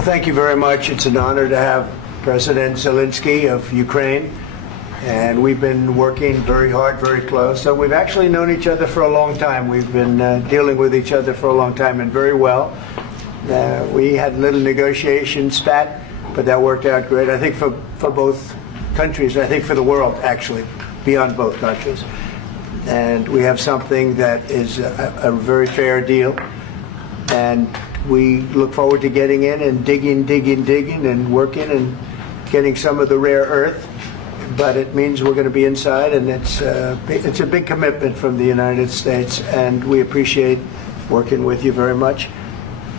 Well, thank you very much. It's an honor to have President Zelensky of Ukraine, and we've been working very hard, very close. So we've actually known each other for a long time. We've been dealing with each other for a long time, and very well. We had a little negotiation spat, but that worked out great. I think for both countries, I think for the world, actually, beyond both countries. And we have something that is a very fair deal. And we look forward to getting in and digging and working and getting some of the rare earth. But it means we're going to be inside, and it's a big commitment from the United States, and we appreciate working with you very much.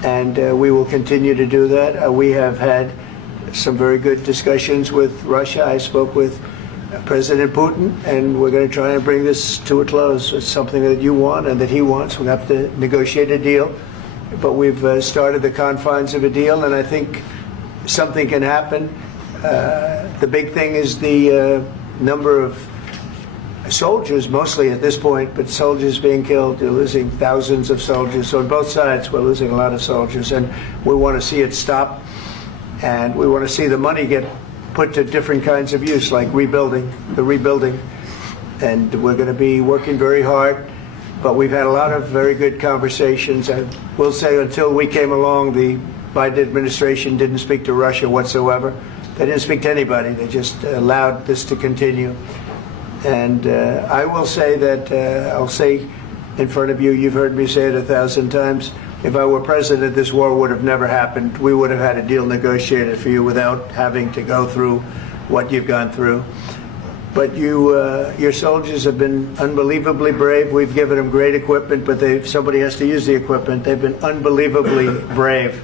And we will continue to do that. We have had some very good discussions with Russia. I spoke with President Putin, and we're going to try and bring this to a close. It's something that you want and that he wants. We have to negotiate a deal. But we've started the confines of a deal, and I think something can happen. The big thing is the number of soldiers, mostly at this point, but soldiers being killed. You're losing thousands of soldiers. So on both sides, we're losing a lot of soldiers, and we want to see it stop. And we want to see the money get put to different kinds of use, like rebuilding. And we're going to be working very hard. But we've had a lot of very good conversations. I will say until we came along, the Biden administration didn't speak to Russia whatsoever. They didn't speak to anybody. They just allowed this to continue. And I will say that, I'll say in front of you, you've heard me say it 1,000 times, if I were president, this war would have never happened. We would have had a deal negotiated for you without having to go through what you've gone through. But your soldiers have been unbelievably brave. We've given them great equipment, but somebody has to use the equipment. They've been unbelievably brave,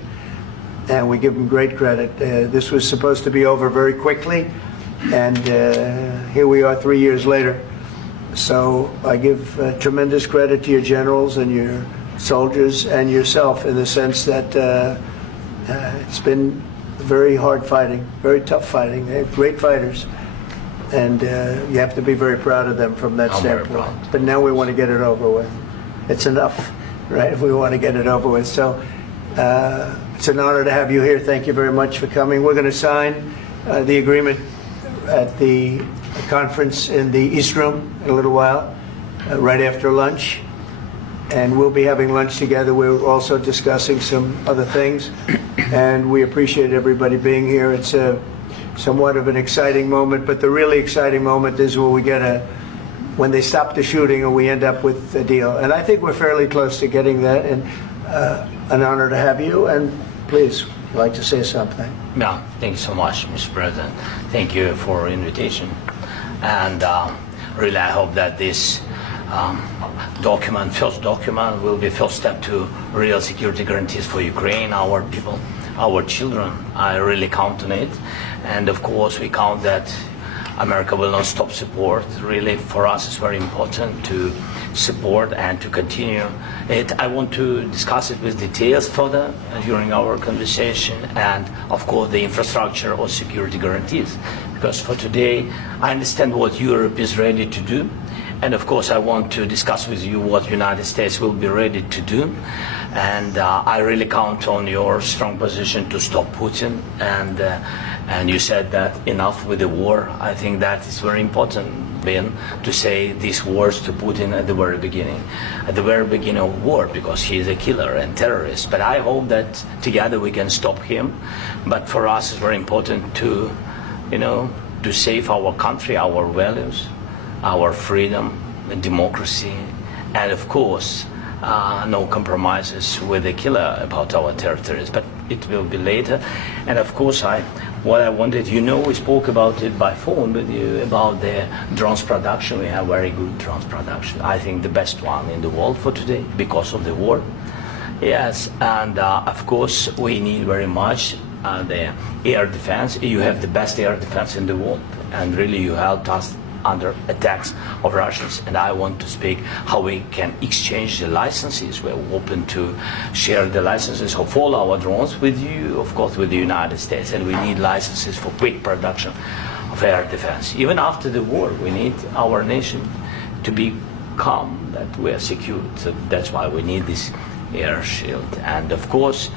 and we give them great credit. This was supposed to be over very quickly, and here we are 3 years later. So I give tremendous credit to your generals and your soldiers and yourself in the sense that it's been very hard fighting, very tough fighting. They're great fighters. And you have to be very proud of them from that standpoint. But now we want to get it over with. It's enough, right? If we want to get it over with. So it's an honor to have you here. Thank you very much for coming. We're going to sign the agreement at the conference in the East Room in a little while, right after lunch. And we'll be having lunch together. We're also discussing some other things. And we appreciate everybody being here. It's somewhat of an exciting moment, but the really exciting moment is when they stop the shooting and we end up with a deal. And I think we're fairly close to getting that, and an honor to have you. And please, you'd like to say something? Yeah, thank you so much, Mr. President. Thank you for invitation. And really, I hope that this first document, will be first step to real security guarantees for Ukraine, our people, our children. I really count on it. And of course, we count that America will not stop support. Really, for us, it's very important to support and to continue it. I want to discuss it with details further during our conversation, and of course, the infrastructure or security guarantees. Because for today, I understand what Europe is ready to do. And of course, I want to discuss with you what the United States will be ready to do. And I really count on your strong position to stop Putin. And you said that enough with the war. I think that is very important, Ben, to say these words to Putin at the very beginning of war, because he is a killer and terrorist. But I hope that together we can stop him. But for us, it's very important to save our country, our values, our freedom, democracy, and of course, no compromises with the killer about our territories. But it will be later. And of course, what I wanted, we spoke about it by phone with you about the drones production. We have very good drones production. I think the best one in the world for today because of the war. Yes, and of course, we need very much the air defense. You have the best air defense in the world, and really you helped us under attacks of Russians. And I want to speak how we can exchange the licenses. We're open to share the licenses of all our drones with you, of course, with the United States. And we need licenses for quick production of air defense. Even after the war, we need our nation to be calm, that we are secure. So that's why we need this air shield. And of course,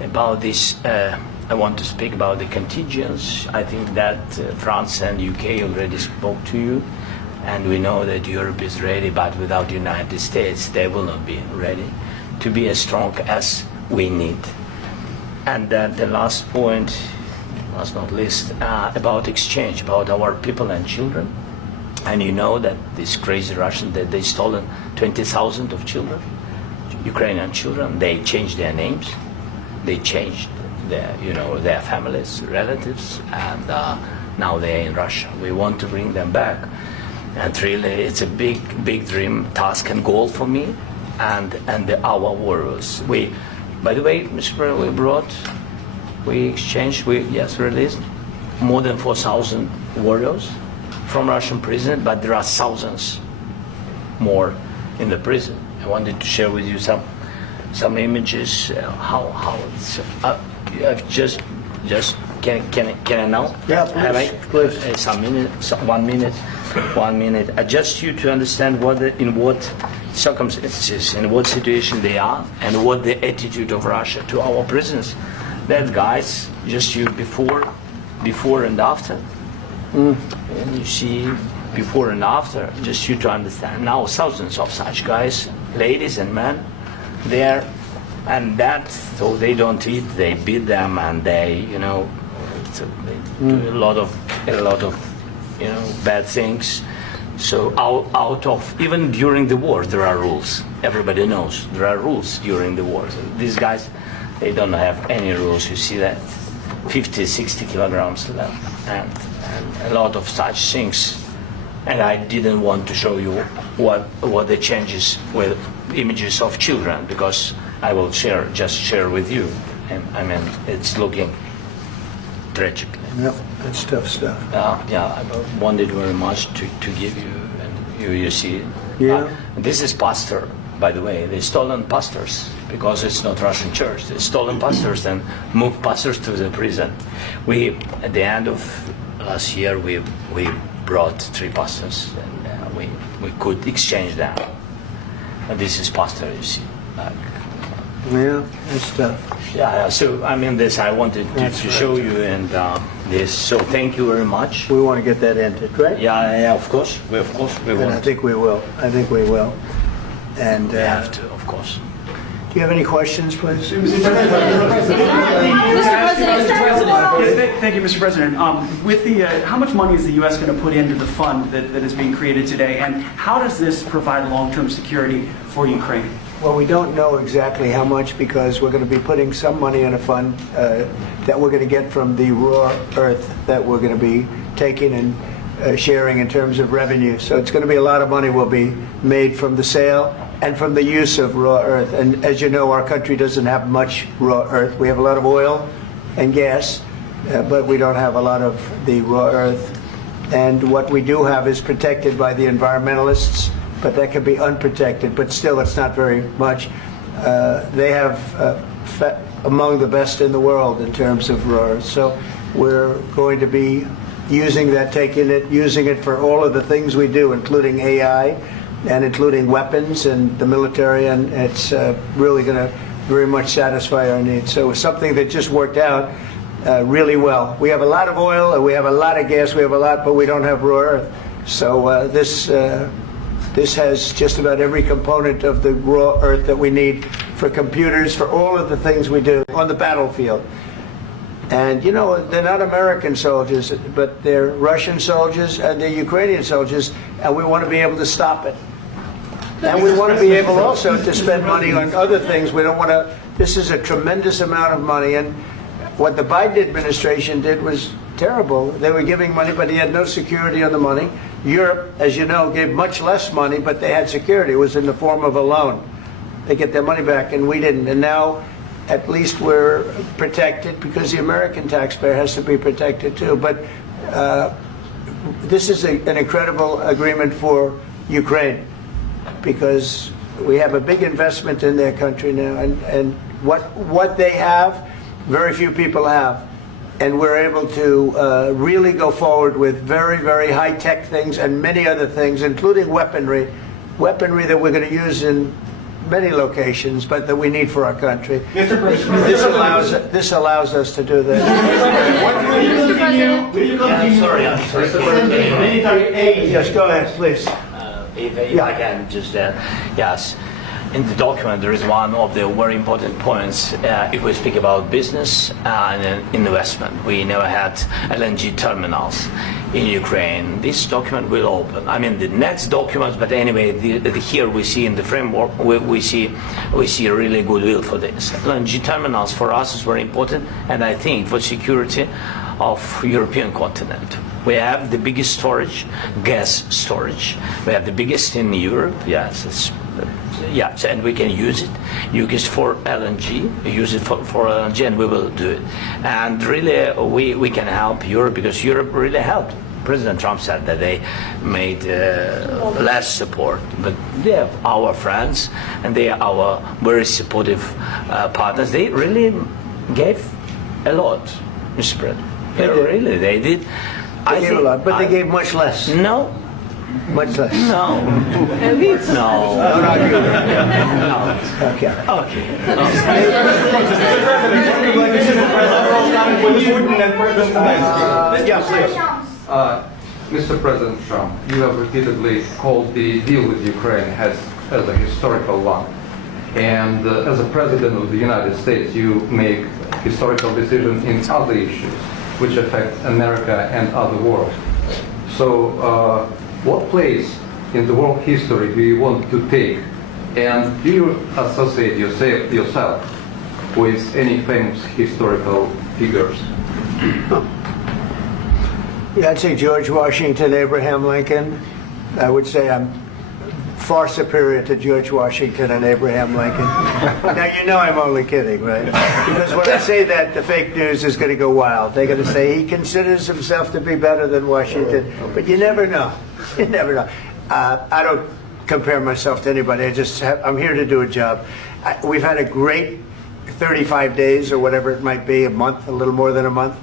about this I want to speak about the contingents. I think that France and UK already spoke to you, and we know that Europe is ready, but without the United States, they will not be ready to be as strong as we need. And then the last point, last not least, about exchange, about our people and children. And you know that these crazy Russians, that they stolen 20,000 of children, Ukrainian children. They changed their names, they changed their families, relatives, and now they're in Russia. We want to bring them back, and really, it's a big dream, task, and goal for me, and our warriors. By the way, Mr. President, we exchanged, released more than 4,000 warriors from Russian prison, but there are thousands more in the prison. I wanted to share with you some images. How it's I've just can I now? Yeah, please. Some minute, 1 minute. I just you to understand in what circumstances, in what situation they are, and what the attitude of Russia to our prisons. That guys, just you before and after. And you see before and after, just you to understand. Now thousands of such guys, ladies and men, there, and that, so they don't eat, they beat them, and they do a lot of bad things. So out of, even during the war, there are rules. Everybody knows there are rules during the war. So these guys, they don't have any rules. You see that 50, 60 kilograms left, and a lot of such things. And I didn't want to show you what the changes with images of children, because I will share with you. And I mean, it's looking tragic. Yep, that's tough stuff. I wanted very much to give you, and you see. Yeah. This is pastor, by the way. They stolen pastors because it's not Russian church. They stolen pastors and moved pastors to the prison. At the end of last year, we brought 3 pastors, and we could exchange them. And this is pastor, you see. Yeah, that's tough. Yeah. So I mean, this I wanted to show you, and this. So thank you very much. We want to get that ended, right? Yeah. Of course. We And want. I think we will. And We have to, of course. do you have any questions, please? Thank you, Mr. President. With the, how much money is the U.S. going to put into the fund that is being created today, and how does this provide long-term security for Ukraine? Well, we don't know exactly how much, because we're going to be putting some money in a fund that we're going to get from the raw earth that we're going to be taking and sharing in terms of revenue. So it's going to be a lot of money will be made from the sale and from the use of raw earth. And as you know, our country doesn't have much raw earth. We have a lot of oil and gas, but we don't have a lot of the raw earth. And what we do have is protected by the environmentalists, but that can be unprotected, but still it's not very much. They have among the best in the world in terms of raw earth. So we're going to be using that, using it for all of the things we do, including AI and including weapons and the military, and it's really going to very much satisfy our needs. So it's something that just worked out really well. We have a lot of oil, we have a lot of gas, we have a lot, but we don't have raw earth. So this has just about every component of the raw earth that we need for computers, for all of the things we do on the battlefield. And you know, they're not American soldiers, but they're Russian soldiers and they're Ukrainian soldiers, and we want to be able to stop it. And we want to be able also to spend money on other things. We don't want to, this is a tremendous amount of money, and what the Biden administration did was terrible. They were giving money, but he had no security on the money. Europe, as you know, gave much less money, but they had security. It was in the form of a loan. They get their money back, and we didn't. And now, at least we're protected, because the American taxpayer has to be protected too. But this is an incredible agreement for Ukraine, because we have a big investment in their country now, and what they have, very few people have. And we're able to really go forward with very, very high-tech things and many other things, including weaponry that we're going to use in many locations, but that we need for our country. Mr. President, This allows us to do this. will you continue I'm sorry. sending military aid? Yes, go ahead, please. If I can just yes. In the document, there is one of the very important points. If we speak about business and investment, we never had LNG terminals in Ukraine. This document will open. I mean, the next document, but anyway, here we see in the framework, we see really goodwill for this. LNG terminals for us is very important, and I think for security of European continent. We have the biggest storage, gas storage. We have the biggest in Europe. Yes, yes, and we can use it. Use it for LNG. Use it for LNG, and we will do it. And really, we can help Europe because Europe really helped. President Trump said that they made less support, but they are our friends and they are our very supportive partners. They really gave a lot, Mr. President. They did. They gave a lot, but they gave much less. No. Much less. No. No. Not you. No. Okay. Okay. Mr. President Trump, you have repeatedly called the deal with Ukraine as a historical one. And as a President of the United States, you make historical decisions in other issues which affect America and other world. So what place in the world history do you want to take? And do you associate yourself with any famous historical figures? Yeah, I'd say George Washington, Abraham Lincoln. I would say I'm far superior to George Washington and Abraham Lincoln. Now, you know I'm only kidding, right? Because when I say that, the fake news is going to go wild. They're going to say he considers himself to be better than Washington. But you never know. You never know. I don't compare myself to anybody. I'm here to do a job. We've had a great 35 days or whatever it might be, a month, a little more than a month.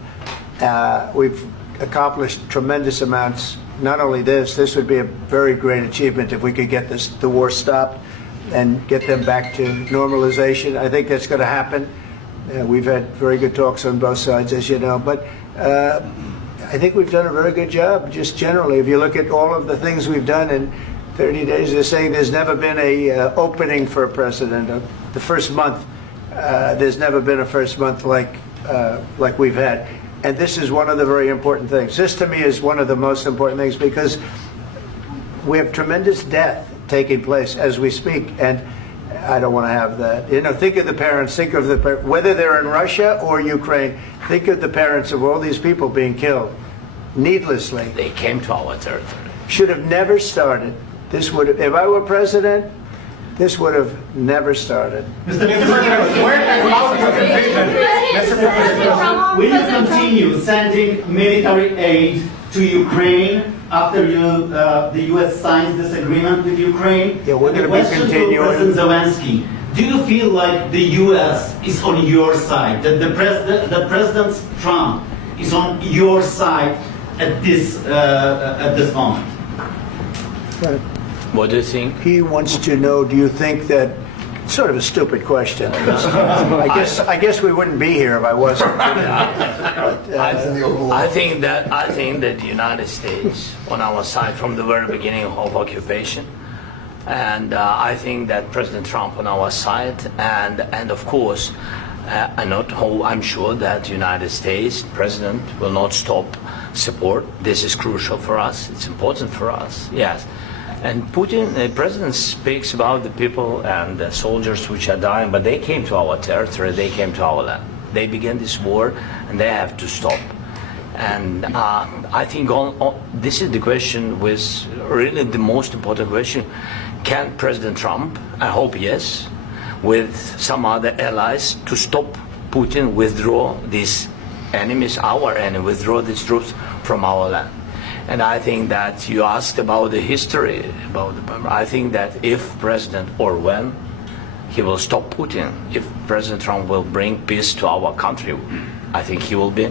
We've accomplished tremendous amounts. Not only this would be a very great achievement if we could get the war stopped and get them back to normalization. I think that's going to happen. We've had very good talks on both sides, as you know. But I think we've done a very good job, just generally. If you look at all of the things we've done in 30 days, they're saying there's never been a opening for a president. The first month, there's never been a first month like we've had. And this is one of the very important things. This, to me, is one of the most important things because we have tremendous death taking place as we speak, and I don't want to have that. You know, think of the parents, whether they're in Russia or Ukraine, think of the parents of all these people being killed needlessly. They came to our territory. Should have never started. This would have, if I were president, this would have never started. Mr. President, where has out your division? Mr. President, will you continue sending military aid to Ukraine after the U.S. signs this agreement with Ukraine? Yeah, we're going to be Question continuing. to President Zelensky. Do you feel like the U.S. is on your side? That President Trump is on your side at this moment? What do you think? He wants to know, do you think that, sort of a stupid question. I guess we wouldn't be here if I wasn't. I think that the United States on our side from the very beginning of occupation, and I think that President Trump on our side, and of course, I'm sure that the United States President will not stop support. This is crucial for us. It's important for us. Yes. And Putin, the president, speaks about the people and the soldiers which are dying, but they came to our territory, they came to our land. They began this war, and they have to stop. And I think this is the question, with really the most important question. Can President Trump, I hope yes, with some other allies, to stop Putin, withdraw these enemies, our enemy, withdraw these troops from our land? And I think that you asked about the history, I think that if President, or when he will stop Putin, if President Trump will bring peace to our country, I think he will be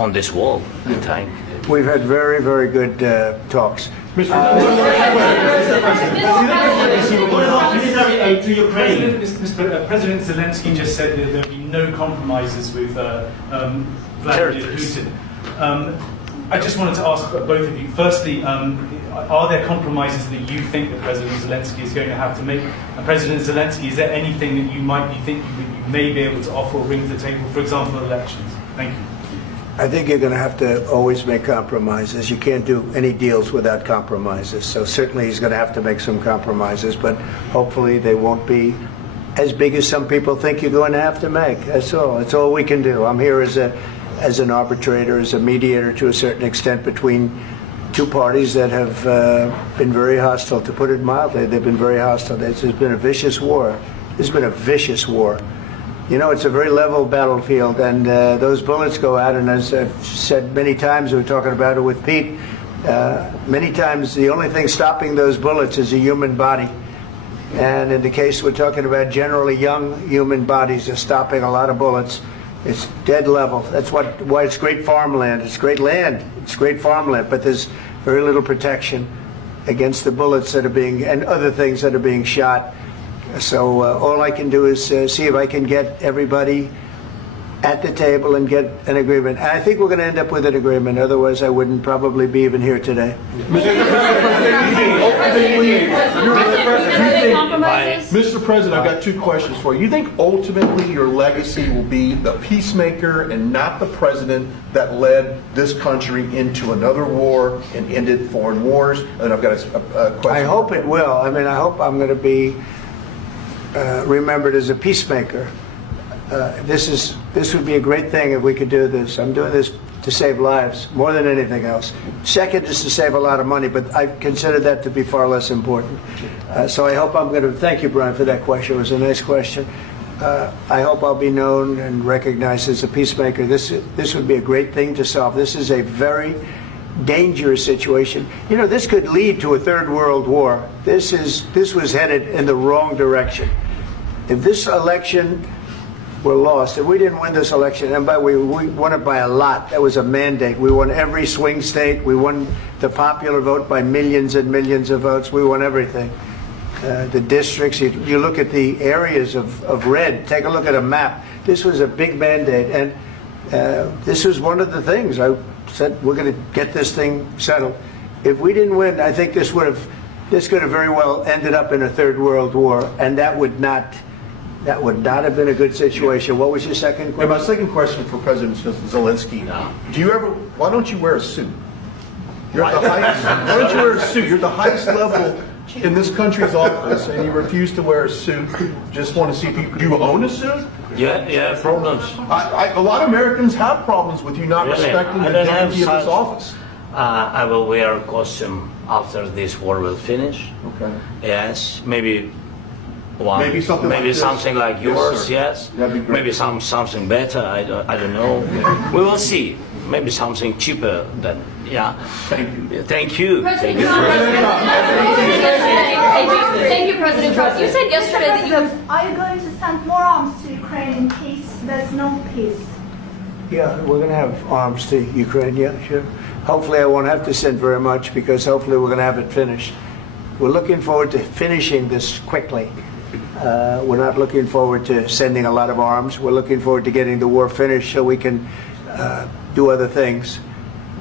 on this world, I think. We've had very, very good talks. What about military aid to Ukraine? President Zelensky just said that there'll be no compromises with Vladimir Putin. I just wanted to ask both of you, firstly, are there compromises that you think that President Zelensky is going to have to make? And President Zelensky, is there anything that you might be thinking that you may be able to offer or bring to the table, for example, elections? Thank you. I think you're going to have to always make compromises. You can't do any deals without compromises. So certainly he's going to have to make some compromises, but hopefully they won't be as big as some people think you're going to have to make. That's all. That's all we can do. I'm here as an arbitrator, as a mediator to a certain extent between two parties that have been very hostile, to put it mildly. They've been very hostile. There's been a vicious war. There's been a vicious war. You know, it's a very level battlefield, and those bullets go out, and as I've said many times, we were talking about it with Pete, many times the only thing stopping those bullets is a human body. And in the case we're talking about, generally young human bodies are stopping a lot of bullets. It's dead level. That's why it's great farmland. It's great land. It's great farmland, but there's very little protection against the bullets that are being, and other things that are being shot. So all I can do is see if I can get everybody at the table and get an agreement. And I think we're going to end up with an agreement. Otherwise, I wouldn't probably be even here today. Mr. President, I've got two questions for you. You think ultimately your legacy will be the peacemaker and not the president that led this country into another war and ended foreign wars? And I've got a question. I hope it will. I mean, I hope I'm going to be remembered as a peacemaker. This would be a great thing if we could do this. I'm doing this to save lives more than anything else. Second is to save a lot of money, but I consider that to be far less important. So I hope I'm going to, thank you, Brian, for that question. It was a nice question. I hope I'll be known and recognized as a peacemaker. This would be a great thing to solve. This is a very dangerous situation. You know, this could lead to a third world war. This was headed in the wrong direction. If this election were lost, if we didn't win this election, and we won it by a lot, that was a mandate. We won every swing state. We won the popular vote by millions and millions of votes. We won everything. The districts, you look at the areas of red, take a look at a map. This was a big mandate, and this was one of the things I said, we're going to get this thing settled. If we didn't win, I think this could have very well ended up in a third world war, and that would not have been a good situation. What was your second And question? my second question for President Zelensky: why don't you wear a suit? You're at the highest. Why don't you wear a suit? You're at the highest level in this country's office, and you refuse to wear a suit. Just want to see if do you own a suit? Yeah, problems. A lot of Americans have problems with you not Really? respecting I the don't have dignity of this such- office. I will wear a costume after this war will finish. Okay. Yes, maybe one. Maybe something like this. Something like Yes, yours. sir. Yes. That'd be great. Maybe something better. I don't know. We will see. Maybe something cheaper than. Yeah. Thank you. Thank you. President Thank you. Trump. Thank you, President Trump. You said yesterday that you have. Are you going to send more arms to Ukraine in case there's no peace? Yeah, we're going to have arms to Ukraine, yeah, sure. Hopefully I won't have to send very much, because hopefully we're going to have it finished. We're looking forward to finishing this quickly. We're not looking forward to sending a lot of arms. We're looking forward to getting the war finished so we can do other things.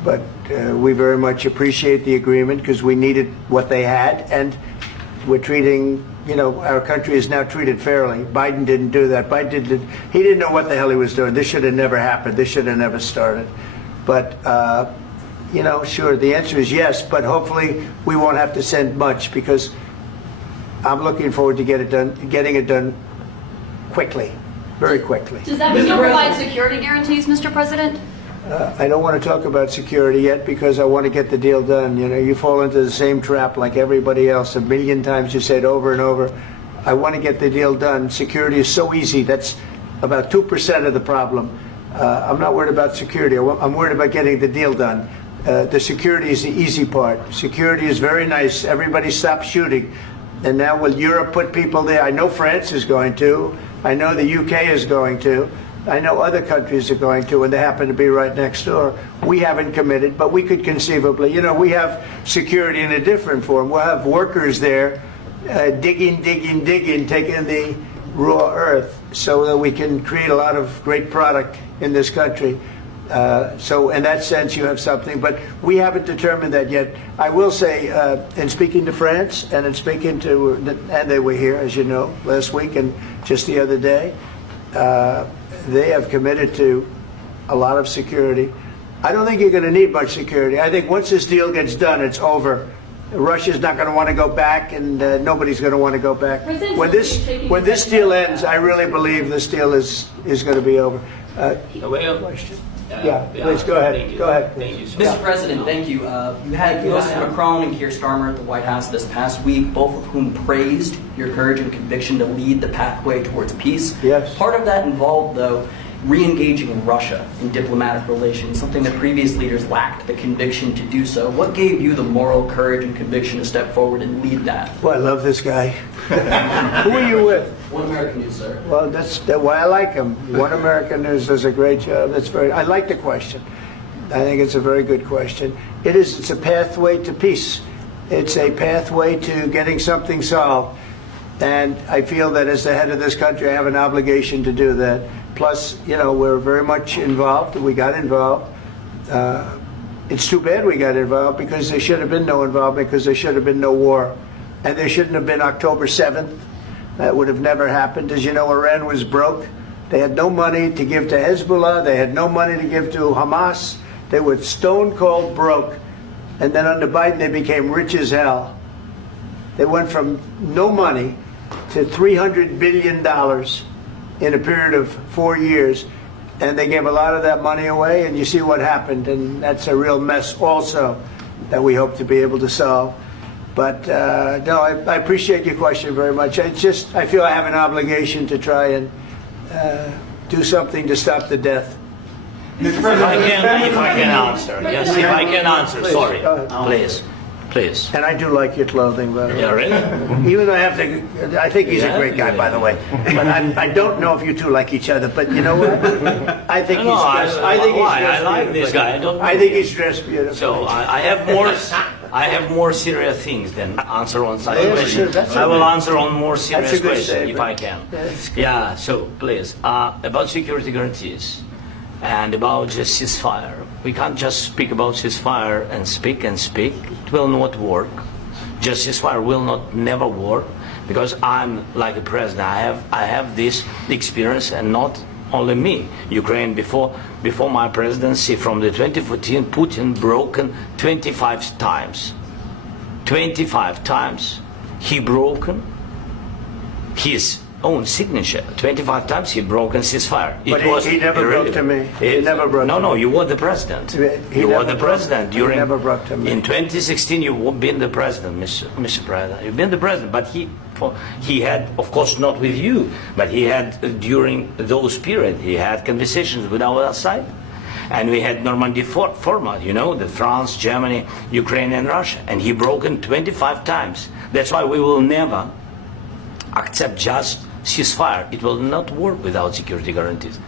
But we very much appreciate the agreement, because we needed what they had, and we're treating, you know, our country is now treated fairly. Biden didn't do that. He didn't know what the hell he was doing. This should have never happened. This should have never started. But, you know, sure, the answer is yes, but hopefully we won't have to send much, because I'm looking forward to getting it done quickly, very quickly. Does that mean you'll provide security guarantees, Mr. President? I don't want to talk about security yet, because I want to get the deal done. You know, you fall into the same trap like everybody else. A million times you say it over and over. I want to get the deal done. Security is so easy. That's about 2% of the problem. I'm not worried about security. I'm worried about getting the deal done. The security is the easy part. Security is very nice. Everybody stopped shooting. And now will Europe put people there? I know France is going to. I know the UK is going to. I know other countries are going to, and they happen to be right next door. We haven't committed, but we could conceivably. You know, we have security in a different form. We'll have workers there digging, taking the raw earth so that we can create a lot of great product in this country. So in that sense, you have something, but we haven't determined that yet. I will say, in speaking to France and in speaking to, and they were here, as you know, last week and just the other day, they have committed to a lot of security. I don't think you're going to need much security. I think once this deal gets done, it's over. Russia's not going to want to go back, and nobody's going to want to go back. When this deal ends, I really believe this deal is going to be over. Question? Please go ahead. Go ahead. Thank you, Mr. President, thank you. You had President Macron and Keir Starmer at the White House this past week, both of whom praised your courage and conviction to lead the pathway towards peace. Yes. Part of that involved, though, re-engaging Russia in diplomatic relations, something that previous leaders lacked the conviction to do so. What gave you the moral courage and conviction to step forward and lead that? Well, I love this guy. Who are you with? One American News, sir. Well, that's why I like him. One American News does a great job. I like the question. I think it's a very good question. It's a pathway to peace. It's a pathway to getting something solved. And I feel that as the head of this country, I have an obligation to do that. Plus, you know, we're very much involved. We got involved. It's too bad we got involved because there should have been no involvement, because there should have been no war. And there shouldn't have been October 7th. That would have never happened. As you know, Iran was broke. They had no money to give to Hezbollah. They had no money to give to Hamas. They were stone cold broke. And then under Biden, they became rich as hell. They went from no money to $300 billion in a period of 4 years. And they gave a lot of that money away, and you see what happened. And that's a real mess also that we hope to be able to solve. But no, I appreciate your question very much. It's just, I feel I have an obligation to try and do something to stop the death. If I can answer. Yes, if I can answer. Please, Sorry. go ahead. Please. And I do like your clothing, by the way. Yeah, really? Even though I have to, I think he's a great guy, by the way. But I don't know if you two like each other. But you know what? I think he's dressed. I like this guy. I think he's dressed beautifully. So I have more serious things than answer on such Yeah, questions. sure, that's I will okay. answer on more serious That's a good questions if statement. I can. That's good. Yeah. So please, about security guarantees and about just ceasefire. We can't just speak about ceasefire and speak and speak. It will not work. Just ceasefire will never work, because I'm like a president. I have this experience, and not only me. Ukraine before my presidency, from the 2014, Putin broken 25 times. 25 times he broken his own signature. 25 times he broken ceasefire. But he never broke to me. He never broke to me. No, you were the president. He You were never the broke- president he during. never broke to me. In 2016, you've been the president, Mr. President. You've been the president, but he had, of course, not with you, but he had during those periods. He had conversations with our side, and we had Normandy format. You know, the France, Germany, Ukraine, and Russia, and he broken 25 times. That's why we will never accept just ceasefire. It will not work without security guarantees.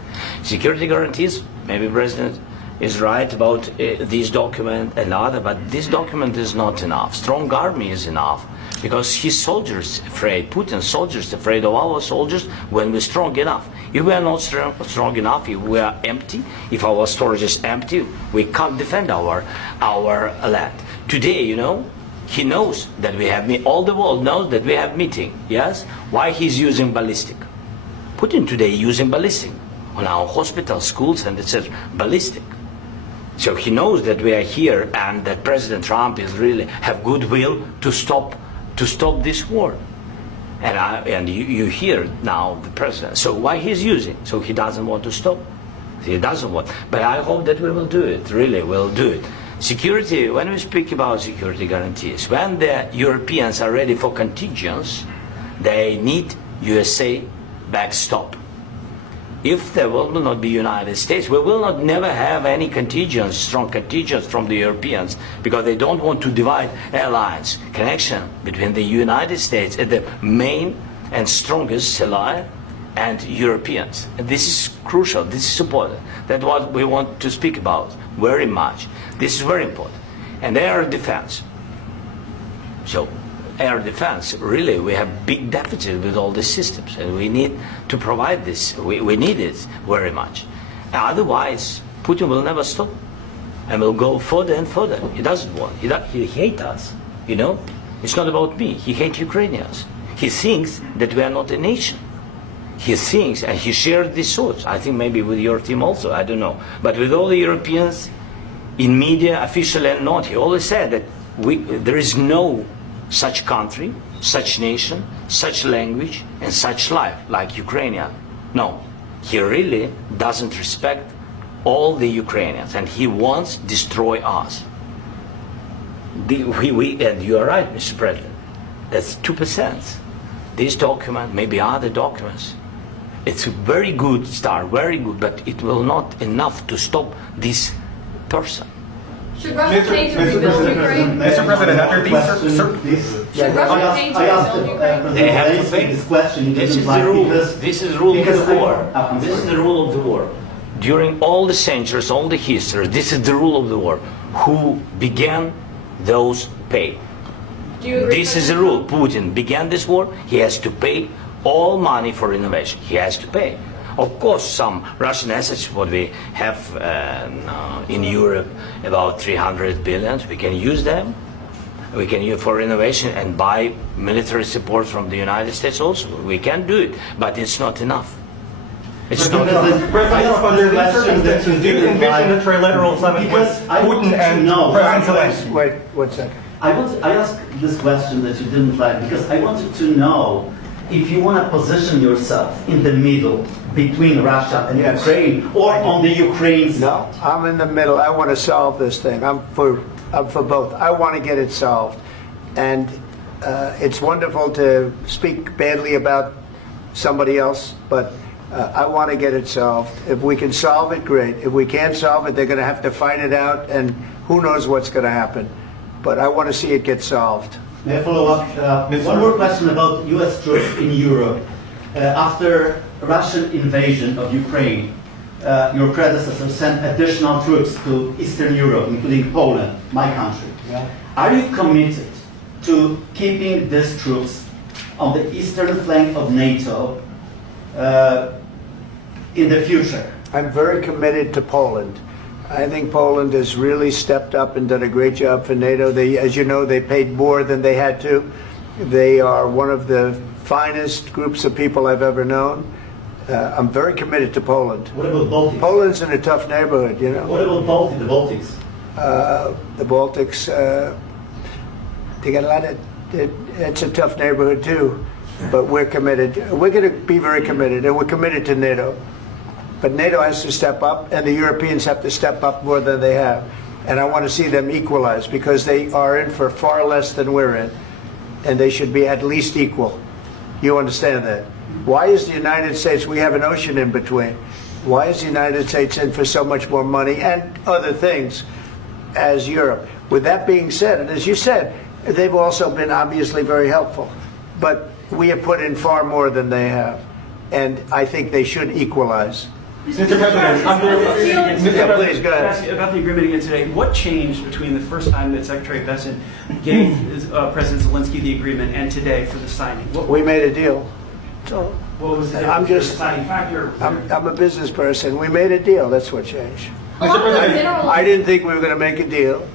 Security guarantees, maybe President is right about this document and other, but this document is not enough. Strong army is enough, because his soldiers afraid, Putin's soldiers afraid of our soldiers when we're strong enough. If we are not strong enough, if we are empty, if our storage is empty, we can't defend our land. Today, you know, he knows that we have all the world knows that we have meeting. Yes, why he's using ballistic? Putin today using ballistic on our hospitals, schools, and etc. Ballistic. So he knows that we are here, and that President Trump is really have goodwill to stop this war. And you hear now the president. So why he's using? So he doesn't want to stop. He doesn't want. But I hope that we will do it. Really, we'll do it. Security, when we speak about security guarantees, when the Europeans are ready for contingents, they need USA backstop. If there will not be United States, we will not never have any contingents, strong contingents from the Europeans, because they don't want to divide alliance, connection between the United States and the main and strongest ally and Europeans. And this is crucial. This is important. That's what we want to speak about very much. This is very important. And air defense. So air defense, really, we have big deficit with all these systems, and we need to provide this. We need it very much. Otherwise, Putin will never stop, and will go further and further. He doesn't want. He hates us. You know, it's not about me. He hates Ukrainians. He thinks that we are not a nation. He thinks, and he shared these thoughts. I think maybe with your team also. I don't know, but with all the Europeans, in media, official and not, he always said that there is no such country, such nation, such language, and such life like Ukrainian. No, he really doesn't respect all the Ukrainians, and he wants to destroy us. And you are right, Mr. President. That's 2%. This document, maybe other documents, it's a very good start, very good, but it will not enough to stop this person. Should Russia pay to rebuild Ukraine? Mr. President, under these Should Russia pay to rebuild Ukraine? They have to pay. This question. He This doesn't is like the rule. because- This is the rule of because the war. I'm This is sorry. the rule of the war. During all the centuries, all the history, this is the rule of the war. Who began, those pay. Do you agree, This is the rule. Putin began this war. He has to pay all money for innovation. He has to pay. Of course, some Russian assets, what we have in Europe, about 300 billion, we can use them. We can use for innovation and buy military support from the United States also. We can do it, but it's not enough. It's not enough. President, under these circumstances, do you envision a trilateral summit with Because I want Putin to and know- President Zelensky? Wait 1 second. I asked this question that you didn't like because I wanted to know if you want to position yourself in the middle between Russia and Yes. Ukraine or on the Ukraine's. No, I'm in the middle. I want to solve this thing. I'm for both. I want to get it solved. And it's wonderful to speak badly about somebody else, but I want to get it solved. If we can solve it, great. If we can't solve it, they're going to have to fight it out, and who knows what's going to happen. But I want to see it get solved. May I follow up? One more question about U.S. troops in Europe. After Russian invasion of Ukraine, your predecessor sent additional troops to Eastern Europe, including Poland, my country. Yeah. Are you committed to keeping these troops on the eastern flank of NATO in the future? I'm very committed to Poland. I think Poland has really stepped up and done a great job for NATO. They, as you know, they paid more than they had to. They are one of the finest groups of people I've ever known. I'm very committed to Poland. What about Baltics? Poland's in a tough neighborhood, you know. What about the Baltics? The Baltics, they got a lot of, it's a tough neighborhood too. But we're committed. We're going to be very committed, and we're committed to NATO. But NATO has to step up, and the Europeans have to step up more than they have. And I want to see them equalize, because they are in for far less than we're in. And they should be at least equal. You understand that? Why is the United States, we have an ocean in between. Why is the United States in for so much more money and other things as Europe? With that being said, and as you said, they've also been obviously very helpful. But we have put in far more than they have. And I think they should equalize. Mr. President, Yeah, please, go ahead. Ask you about the agreement again today. What changed between the first time that Secretary Vance gave President Zelensky the agreement and today for the signing? We made a deal. So What was the I'm just- deciding factor? I'm a business person. We made a deal. That's what changed. Mr. President, I didn't think we were going to make a deal.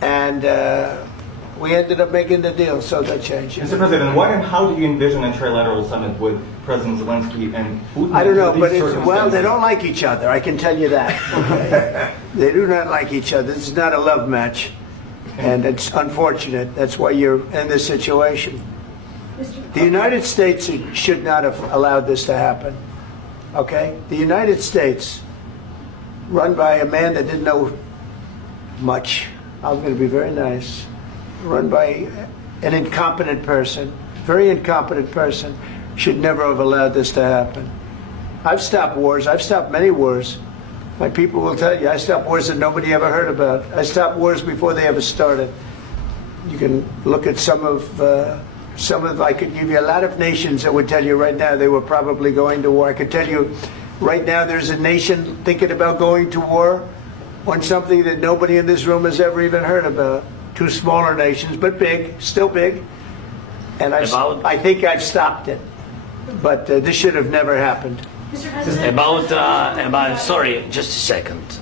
And we ended up making the deal, so that changed. Mr. President, what and how do you envision a trilateral summit with President Zelensky and Putin? I don't know, under but these well, they circumstances? don't like each other. I can tell you that. Okay? They do not like each other. This is not a love match, and it's unfortunate. That's why you're in this situation. The United States should not have allowed this to happen. Okay? The United States, run by a man that didn't know much. I'm going to be very nice. Run by an incompetent person, very incompetent person, should never have allowed this to happen. I've stopped wars. I've stopped many wars. My people will tell you, I stopped wars that nobody ever heard about. I stopped wars before they ever started. You can look at some I could give you a lot of nations that would tell you right now they were probably going to war. I could tell you right now there's a nation thinking about going to war on something that nobody in this room has ever even heard about. Two smaller nations, but big, still big. And I think I've stopped it. But this should have never happened. Mr. President, Sorry, just a second.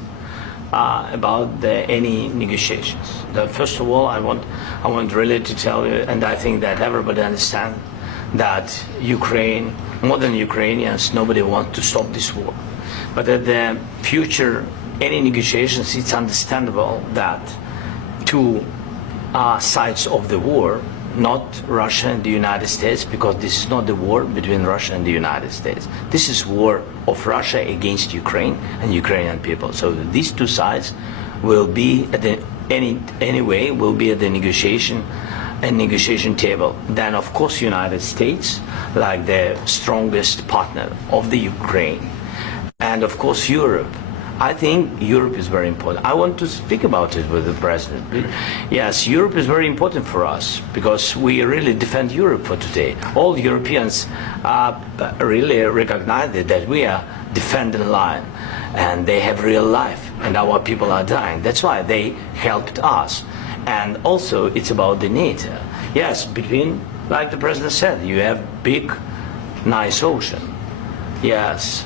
About any negotiations. First of all, I want really to tell you, and I think that everybody understands that Ukraine, more than Ukrainians, nobody wants to stop this war. But at the future, any negotiations, it's understandable that two sides of the war, not Russia and the United States, because this is not the war between Russia and the United States. This is war of Russia against Ukraine and Ukrainian people. So these two sides will be at the will be at the negotiation table. Then of course United States, like the strongest partner of the Ukraine, and of course Europe. I think Europe is very important. I want to speak about it with the President. Yes, Europe is very important for us because we really defend Europe for today. All Europeans really recognize that we are defending the line and they have real life and our people are dying. That's why they helped us. And also it's about the NATO. Yes, between, like the President said, you have big, nice ocean. Yes,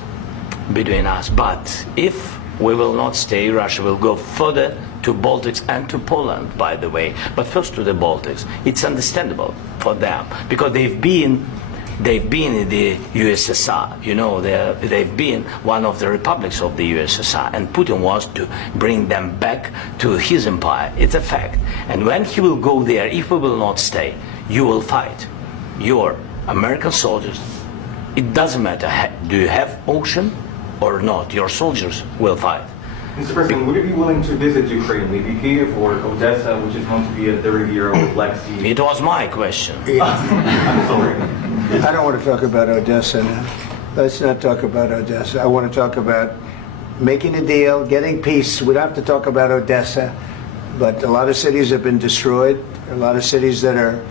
between us. But if we will not stay, Russia will go further to Baltics and to Poland, by the way. But first to the Baltics. It's understandable for them because they've been in the USSR. You know, they've been one of the republics of the USSR, and Putin wants to bring them back to his empire. It's a fact. And when he will go there, if we will not stay, you will fight. Your American soldiers, it doesn't matter, do you have ocean or not, your soldiers will fight. Mr. President, would you be willing to visit Ukraine, maybe Kiev or Odessa, which is going to be at the Riviera with Black Sea? It was my question. I'm sorry. I don't want to talk about Odessa now. Let's not talk about Odessa. I want to talk about making a deal, getting peace. We don't have to talk about Odessa, but a lot of cities have been destroyed. A lot of cities that are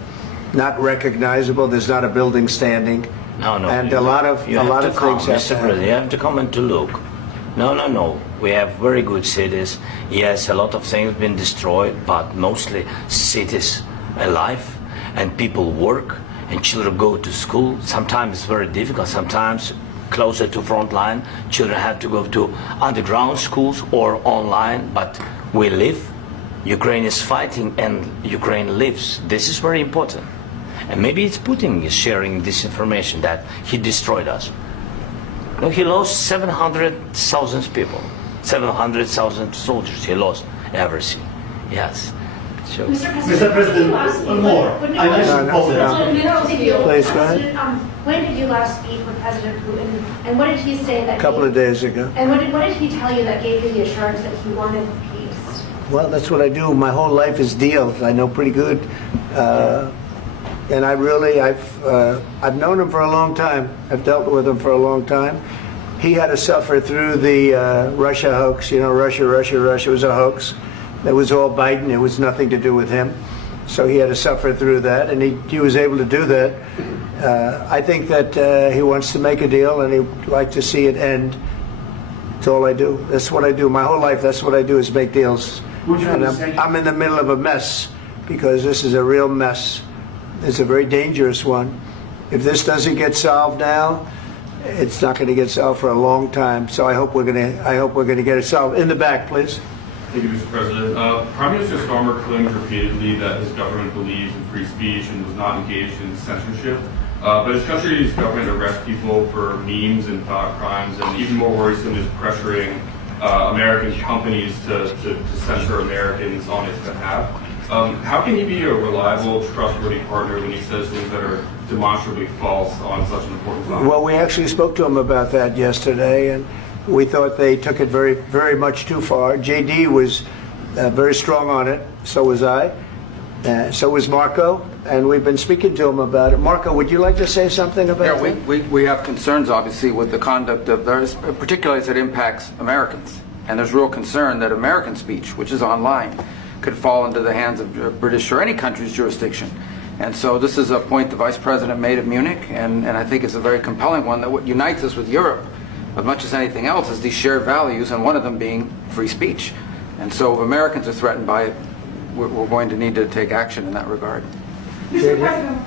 not recognizable. There's not a building standing. No. And a lot of things have to happen. You have to come and to look. No. We have very good cities. Yes, a lot of things have been destroyed, but mostly cities alive, and people work, and children go to school. Sometimes it's very difficult. Sometimes closer to front line, children have to go to underground schools or online. But we live. Ukraine is fighting, and Ukraine lives. This is very important. And maybe it's Putin is sharing this information that he destroyed us. No, he lost 700,000 people, 700,000 soldiers. He lost everything. Yes. So. Mr. President, one more. I mentioned Poland. Please, go ahead. When did you last speak with President Putin, and what did he say that? A couple of days ago. And what did he tell you that gave you the assurance that he wanted peace? Well, that's what I do. My whole life is deals. I know pretty good. And I've known him for a long time. I've dealt with him for a long time. He had to suffer through the Russia hoax. You know, Russia was a hoax. It was all Biden. It was nothing to do with him. So he had to suffer through that, and he was able to do that. I think that he wants to make a deal, and he'd like to see it end. That's all I do. That's what I do. My whole life, that's what I do, is make deals. And I'm in the middle of a mess, because this is a real mess. It's a very dangerous one. If this doesn't get solved now, it's not going to get solved for a long time. So I hope we're going to get it solved. In the back, please. Thank you, Mr. President. Prime Minister Starmer claimed repeatedly that his government believes in free speech and was not engaged in censorship. But his country's government arrests people for memes and thought crimes, and even more worrisome is pressuring American companies to censor Americans on its behalf. How can he be a reliable, trustworthy partner when he says things that are demonstrably false on such an important topic? Well, we actually spoke to him about that yesterday, and we thought they took it very, very much too far. JD was very strong on it. So was I. So was Marco, and we've been speaking to him about it. Marco, would you like to say something about that? Yeah, we have concerns, obviously, with the conduct of those, particularly as it impacts Americans. And there's real concern that American speech, which is online, could fall into the hands of British or any country's jurisdiction. And so this is a point the Vice President made at Munich, and I think is a very compelling one, that what unites us with Europe, as much as anything else, is these shared values, and one of them being free speech. And so if Americans are threatened by it, we're going to need to take action in that regard. Mr. President.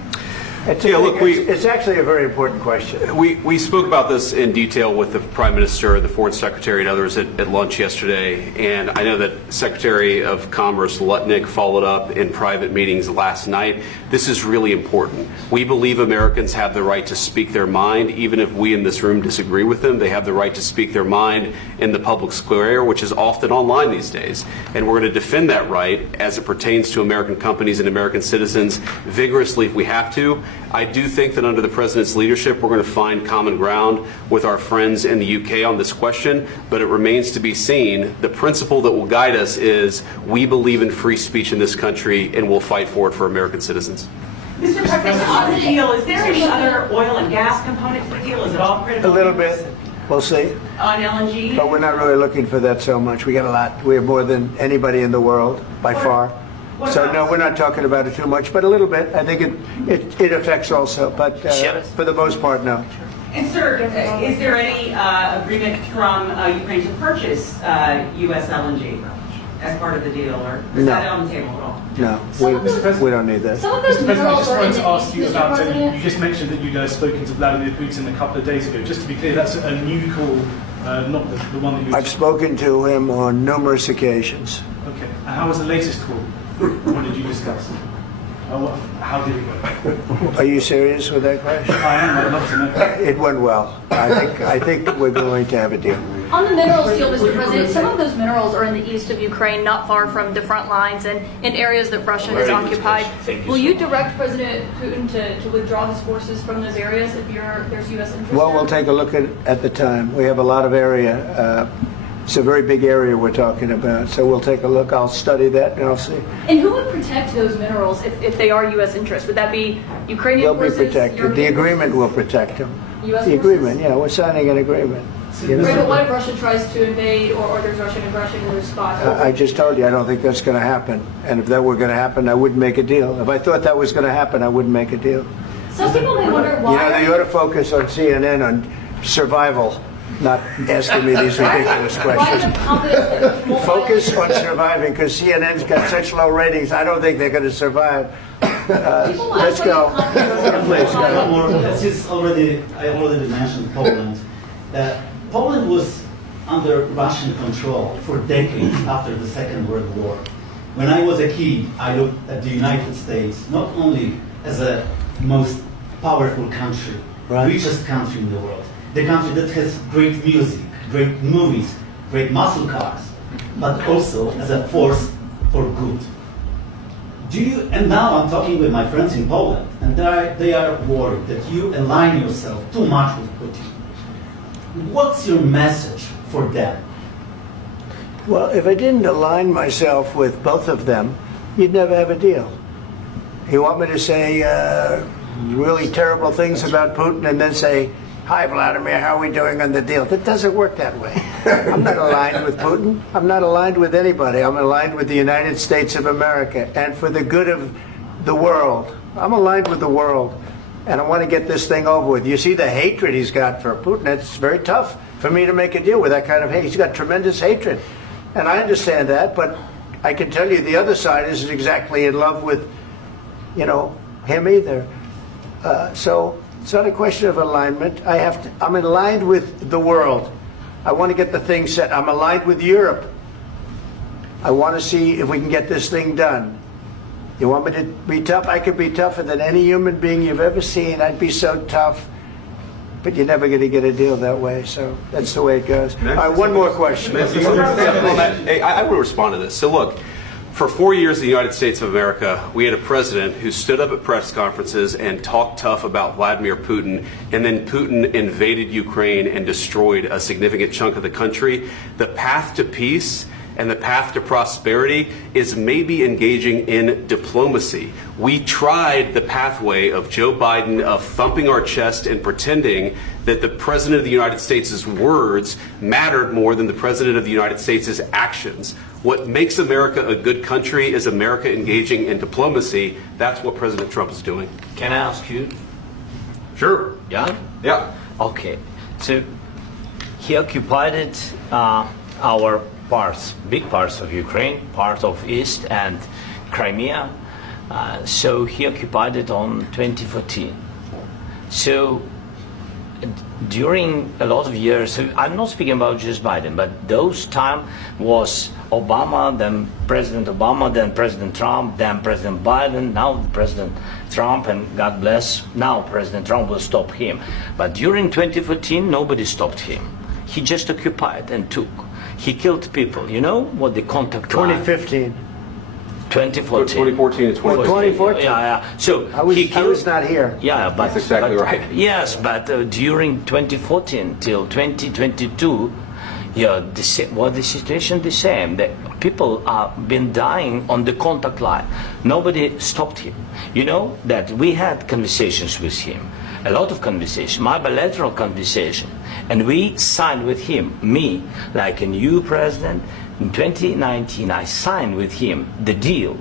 It's actually a very important question. We spoke about this in detail with the Prime Minister, the Foreign Secretary, and others at lunch yesterday. And I know that Secretary of Commerce Lutnick followed up in private meetings last night. This is really important. We believe Americans have the right to speak their mind, even if we in this room disagree with them. They have the right to speak their mind in the public square, which is often online these days. And we're going to defend that right as it pertains to American companies and American citizens vigorously if we have to. I do think that under the President's leadership, we're going to find common ground with our friends in the UK on this question, but it remains to be seen. The principle that will guide us is we believe in free speech in this country, and we'll fight for it for American citizens. Mr. President, on the deal, is there any other oil and gas component to the deal? Is it all critical? A little bit. We'll see. On LNG? But we're not really looking for that so much. We got a lot. We have more than anybody in the world, by far. So no, we're not talking about it too much, but a little bit. I think it affects also, but for the most part, no. And sir, is there any agreement from Ukraine to purchase U.S. LNG as part of the deal, or is that on the table at all? No, we don't need that. Some of those Mr. President, I minerals just are wanted in to the ask you Mr. about, President. you just mentioned that you'd spoken to Vladimir Putin a couple of days ago. Just to be clear, that's a new call, not the one that you... I've spoken to him on numerous occasions. Okay, and how was the latest call? What did you discuss? How did it go? Are you serious with that question? I am, I'd love to know. It went well. I think we're going to have a deal. On the minerals deal, Mr. President, some of those minerals are in the east of Ukraine, not far from the front lines and in areas that Russia has occupied. Will you direct President Putin to withdraw his forces from those areas if there's U.S. interest? Well, we'll take a look at the time. We have a lot of area. It's a very big area we're talking about, so we'll take a look. I'll study that and I'll see. And who would protect those minerals if they are U.S. interests? Would that be Ukrainian They'll be forces? protected. The European agreement forces? will protect them. US The forces? agreement, yeah, we're signing an agreement. You know? Right, but what if Russia tries to invade or there's Russian aggression in those spots? I just told you, I don't think that's going to happen. And if that were going to happen, I wouldn't make a deal. If I thought that was going to happen, I wouldn't make a deal. Some people may wonder why. You know, they ought to focus on CNN on survival, not asking me these ridiculous questions. Focus on surviving, because CNN's got such low ratings. I don't think they're going to survive. Let's go. Please go. Since I already mentioned Poland. Poland was under Russian control for decades after the Second World War. When I was a kid, I looked at the United States not only as a most powerful country, richest country in the world, the country that has great music, great movies, great muscle cars, but also as a force for good. And now I'm talking with my friends in Poland, and they are worried that you align yourself too much with Putin. What's your message for them? Well, if I didn't align myself with both of them, you'd never have a deal. You want me to say really terrible things about Putin and then say, "Hi, Vladimir, how are we doing on the deal?" That doesn't work that way. I'm not aligned with Putin. I'm not aligned with anybody. I'm aligned with the United States of America and for the good of the world. I'm aligned with the world, and I want to get this thing over with. You see the hatred he's got for Putin. It's very tough for me to make a deal with that kind of hate. He's got tremendous hatred, and I understand that, but I can tell you the other side isn't exactly in love with, him either. So it's not a question of alignment. I'm aligned with the world. I want to get the thing set. I'm aligned with Europe. I want to see if we can get this thing done. You want me to be tough? I could be tougher than any human being you've ever seen. I'd be so tough. But you're never going to get a deal that way. So that's the way it goes. All right, one more question. I want to respond to this. So look, for 4 years in the United States of America, we had a president who stood up at press conferences and talked tough about Vladimir Putin, and then Putin invaded Ukraine and destroyed a significant chunk of the country. The path to peace and the path to prosperity is maybe engaging in diplomacy. We tried the pathway of Joe Biden of thumping our chest and pretending that the President of the United States' words mattered more than the President of the United States' actions. What makes America a good country is America engaging in diplomacy. That's what President Trump is doing. Can I ask you? Sure. Yeah? Yeah. Okay. So he occupied our parts, big parts of Ukraine, part of East and Crimea. So he occupied it on 2014. So during a lot of years, so I'm not speaking about just Biden, but those time was Obama, then President Obama, then President Trump, then President Biden, now President Trump, and God bless, now President Trump will stop him. But during 2014, nobody stopped him. He just occupied and took. He killed people. You know what the contact line? 2015. 2014 2014. and 2014. 2014. Yeah. So I was not here. Yeah, but That's exactly right. Yes, but during 2014 till 2022, yeah, the situation the same. The people have been dying on the contact line. Nobody stopped him. You know that we had conversations with him, a lot of conversation, my bilateral conversation, and we signed with him, me, like a new president. In 2019, I signed with him the deal.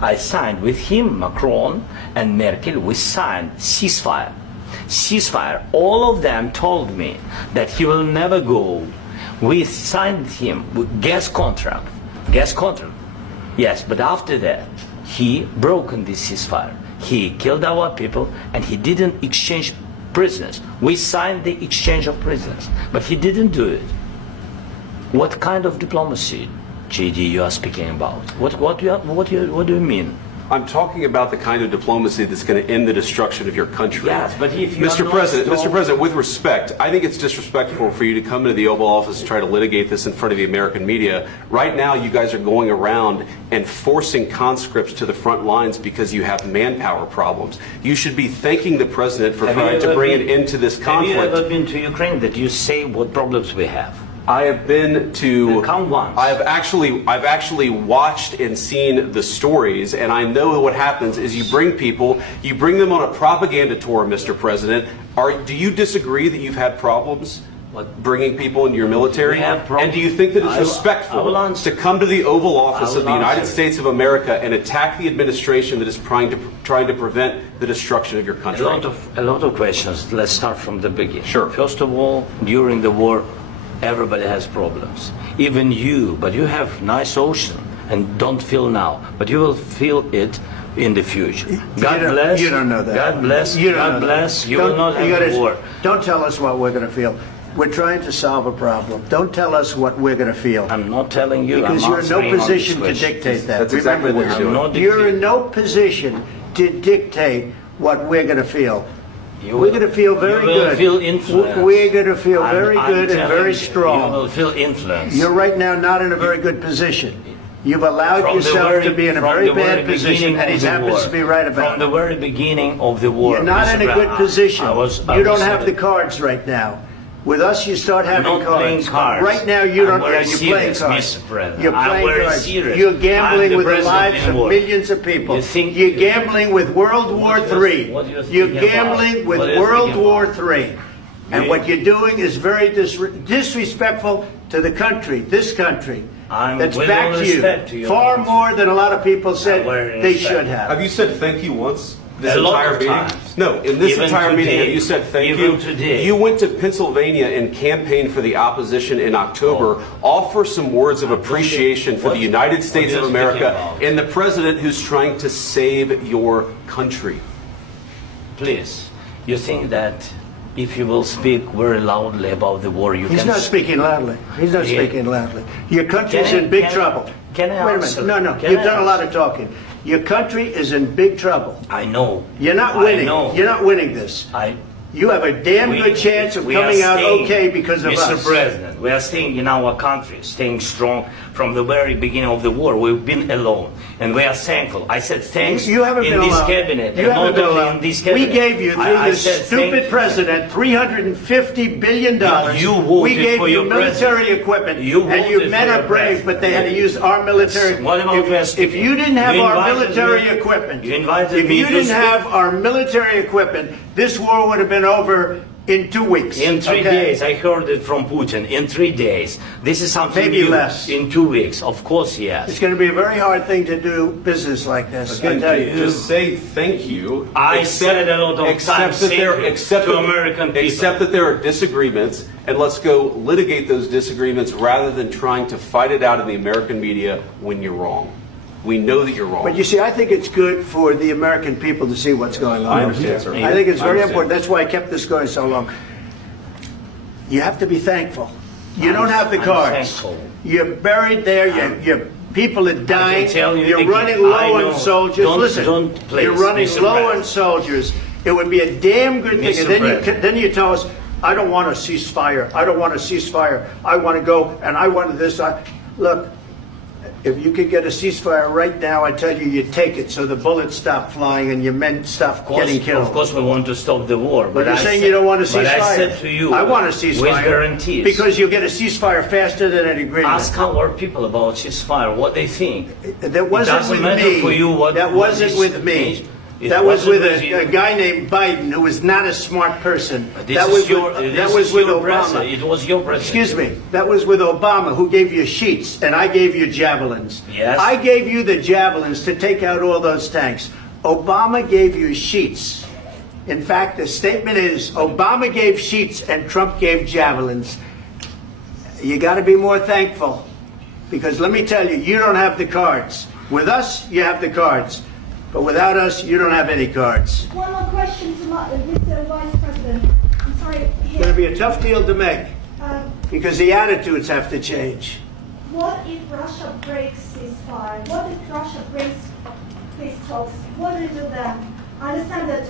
I signed with him, Macron and Merkel, we signed ceasefire. Ceasefire. All of them told me that he will never go. We signed him with gas contract. Gas contract. Yes, but after that, he broken this ceasefire. He killed our people and he didn't exchange prisoners. We signed the exchange of prisoners, but he didn't do it. What kind of diplomacy, JD, you are speaking about? What do you mean? I'm talking about the kind of diplomacy that's going to end the destruction of your country. Yes, but if you Mr. President, with respect, I think it's disrespectful for you to come into the Oval Office and try to litigate this in front of the American media. Right now, you guys are going around and forcing conscripts to the front lines because you have manpower problems. You should be thanking the President for trying to bring an end to this conflict. Have you ever been to Ukraine that you say what problems we have? I have been to. Count once. I've actually watched and seen the stories, and I know what happens is you bring them on a propaganda tour, Mr. President. Do you disagree that you've had problems bringing people into your military? And do you think that it's respectful to come to the Oval Office of the United States of America and attack the administration that is trying to prevent the destruction of your country? A lot of questions. Let's start from the beginning. Sure. First of all, during the war, everybody has problems. Even you, but you have nice ocean and don't feel now, but you will feel it in the future. God bless. You don't know that. God bless. God bless. You will not have war. Don't tell us what we're going to feel. We're trying to solve a problem. Don't tell us what we're going to feel. I'm not telling you. Because you're in no position to dictate that. That's exactly what you're doing. You're in no position to dictate what we're going to feel. We're going to feel very good. You will feel influence. We're going to feel very good and very strong. You will feel influence. You're right now not in a very good position. You've allowed yourself to be in a very bad position, and he happens to be right about it. From the very beginning of the war. You're not in a good position. You don't have the cards right now. With us, you start having cards. Right now, you don't. You're playing cards. You're playing cards. You're gambling with the lives of millions of people. You're gambling with World War III. You're gambling with World War III. And what you're doing is very disrespectful to the country, this country. That's back to you. Far more than a lot of people said they should have. Have you said thank you once? This A lot entire of meeting? times. No, in this Even entire meeting, today. have you said thank Even you? today. You went to Pennsylvania and campaigned for the opposition in October. Offer some words of appreciation for the United States of America and the president who's trying to save your country. Please, you think that if you will speak very loudly about the war, He's not speaking loudly. He's not speaking loudly. Your country's in big trouble. Can I Wait a answer? minute. No, Can you've I done a lot answer? of talking. Your country is in big trouble. I know. You're not I winning. know. You're not winning this. You have a damn good chance of coming out okay because of us. Mr. President, We are staying in our country, staying strong from the very beginning of the war. We've been alone, and we are thankful. I said thanks You haven't in been this alone. cabinet, You and haven't not been only alone. in this cabinet. We gave you, through I this said stupid thank- president, $350 billion. You voted We gave for you your military president. equipment. You and you voted men for are your brave, but they had to use our military. What about if you didn't have You our invited military me- equipment, you invited if me you to didn't speak. have our military equipment, this war would have been over in 2 weeks. In 3 okay? days, I heard it from Putin. In 3 days, this is something Maybe new. less. In 2 weeks, of course, yes. It's going to be a very hard thing to do business like this. I tell you. Just say thank you. I said a lot of times that there, thank you accept to that- American people. Accept that there are disagreements, and let's go litigate those disagreements rather than trying to fight it out in the American media when you're wrong. We know that you're wrong. But you see, I think it's good for the American people to see what's going on. I understand, sir. I think it's I very understand. important. That's why I kept this going so long. You have to be thankful. You don't have the I'm cards. thankful. You're buried there. Your people are dying. tell you You're again, running I low know. on soldiers. Don't- Listen, don't please, you're running Mr. low President. on soldiers. It would be a damn good thing. Mr. And then President. then you tell us, I don't want a ceasefire. I don't want a ceasefire. I want to go and I want this. Look, if you could get a ceasefire right now, I tell you, you take it so the bullets stop flying and your men stop getting killed. Of course, we want to stop the war. But you're I saying said- you don't want a ceasefire. But I said to you, I want a ceasefire. with guarantees. Because you'll get a ceasefire faster than an agreement. Ask our people about ceasefire, what they think. That wasn't it doesn't with matter me. for you what. That what wasn't is- with me. It That was wasn't with you. a guy named Biden, who was not a smart person. This That is was your, with, this that was is with your Obama. president. It was your president. Excuse me. That was with Obama, who gave you sheets, and I gave you javelins. Yes. I gave you the javelins to take out all those tanks. Obama gave you sheets. In fact, the statement is Obama gave sheets and Trump gave javelins. You got to be more thankful, because let me tell you, you don't have the cards. With us, you have the cards. But without us, you don't have any cards. One more question to Mr. Vice President. I'm sorry. It's going to be a tough deal to make, Uh, because the attitudes have to change. what if Russia breaks ceasefire? What if Russia breaks peace talks? What do you do then? I understand that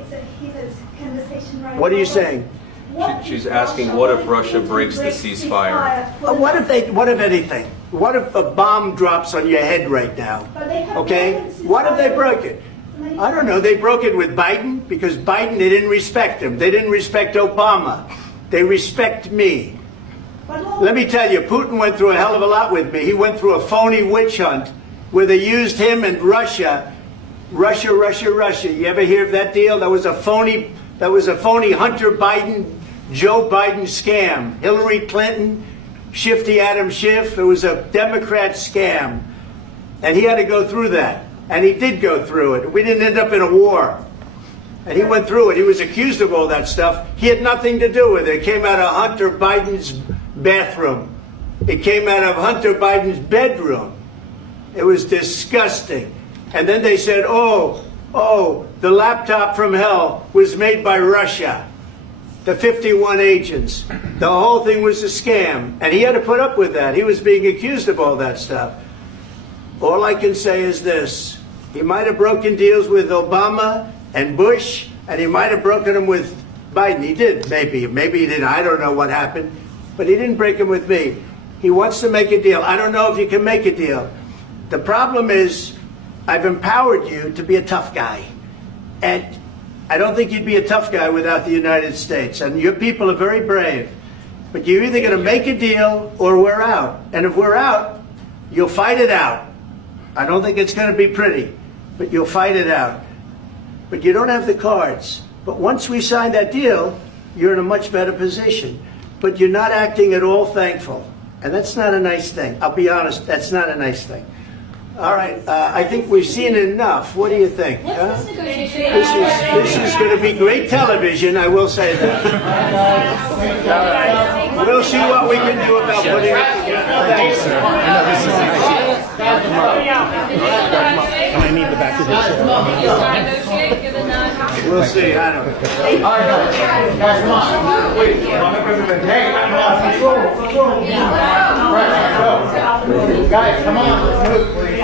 it's a heated conversation right now. What are you but saying? what She's if asking, what if Russia Putin breaks the ceasefire? What if anything? What if a bomb drops on your head right now? But they have Okay? broken ceasefire. What if they broke it? I don't know. They broke it with Biden, because Biden, they didn't respect him. They didn't respect Obama. They respect me. Let me tell you, Putin went through a hell of a lot with me. He went through a phony witch hunt where they used him and Russia. Russia. You ever hear of that deal? That was a phony Hunter Biden, Joe Biden scam. Hillary Clinton, Shifty Adam Schiff. It was a Democrat scam. And he had to go through that. And he did go through it. We didn't end up in a war. And he went through it. He was accused of all that stuff. He had nothing to do with it. It came out of Hunter Biden's bathroom. It came out of Hunter Biden's bedroom. It was disgusting. And then they said, oh, the laptop from hell was made by Russia. The 51 agents. The whole thing was a scam. And he had to put up with that. He was being accused of all that stuff. All I can say is this. He might have broken deals with Obama and Bush, and he might have broken them with Biden. He did, maybe. Maybe he didn't. I don't know what happened. But he didn't break them with me. He wants to make a deal. I don't know if you can make a deal. The problem is, I've empowered you to be a tough guy. And I don't think you'd be a tough guy without the United States. And your people are very brave. But you're either going to make a deal or we're out. And if we're out, you'll fight it out. I don't think it's going to be pretty, but you'll fight it out. But you don't have the cards. But once we sign that deal, you're in a much better position. But you're not acting at all thankful. And that's not a nice thing. I'll be honest, that's not a nice thing. All right, I think we've seen enough. What do you think? Huh? This is going to be great television, I will say that. All right. We'll see what we can do about putting it together. Thanks, sir. I need the back of this. We'll see. I don't know. Guys, come on. Wait, President. Hey, control. Right, go. Guys, come on. Let's move, please.